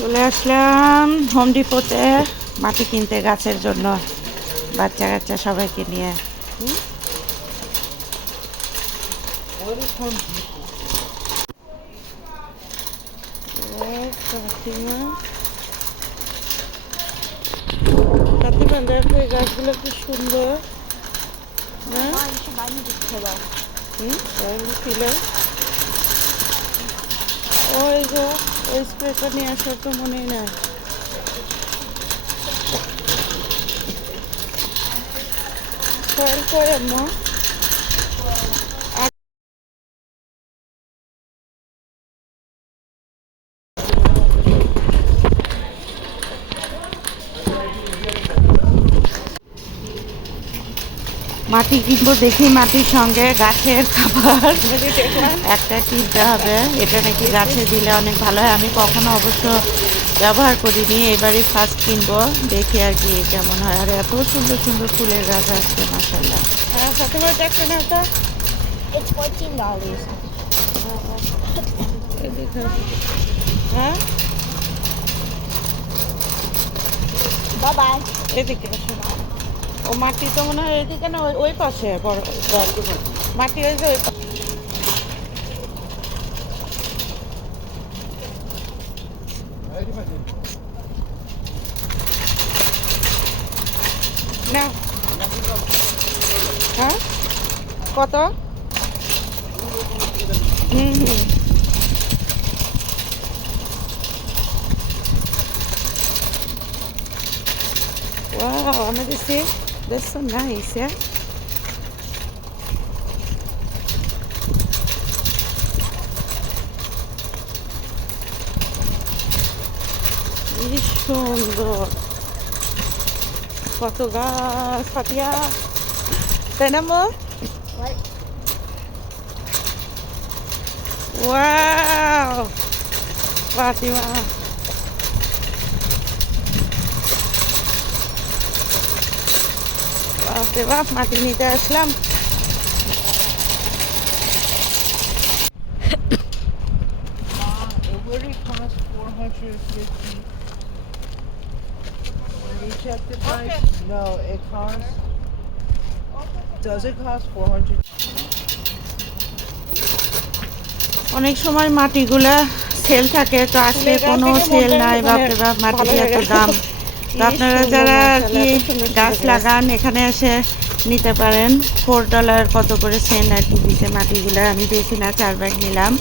চলে আসলাম হোম ডিপোতে মাটি কিনতে গাছের জন্য, বাচ্চা কাচ্চা সবাইকে নিয়ে। দেখো এই গাছগুলো কি সুন্দর না? ওই যে ওই স্প্রেটা নিয়ে আসার তো মনেই নাই। সয়েল করে আম্মু মাটি কিনবো, দেখি মাটির সঙ্গে গাছের খাবার একটা কিনতে হবে। এটা নাকি গাছে দিলে অনেক ভালো হয়। আমি কখনো অবশ্য ব্যবহার করিনি, এবারই ফার্স্ট কিনবো, দেখি আর কি কেমন হয়। আর এত সুন্দর সুন্দর ফুলের গাছ আসছে মাশাআল্লাহ। হ্যাঁ, সাথে করে দেখতে না তো It's $14. হ্যাঁ, Bye bye. এদিকে আসো। ও মাটি তো মনে হয় এদিকে না, ওই পাশে বড় মাটি, ওই যে ওই পাশে। না হ্যাঁ, কত? হুম হুম। Wow, I'm gonna see. That's so nice, yeah. কি সুন্দর, কত গাছ ফাটিয়া, তাই না মো? What? ওয়াও ফাতিমা, বাপরে বাপ, মাটি নিতে আসলাম। It already cost 450. You check the price? No, it costs. Does it cost 400? অনেক সময় মাটিগুলা সেল থাকে, তো আজকে কোনো সেল নাই। বাপরে বাপ, মাটির এত দাম। তো আপনারা যারা আর কি গাছ লাগান, এখানে এসে নিতে পারেন। $4 কত করে সেল আর কি দিতে মাটিগুলা। আমি বেশি না, 4 ব্যাগ নিলাম।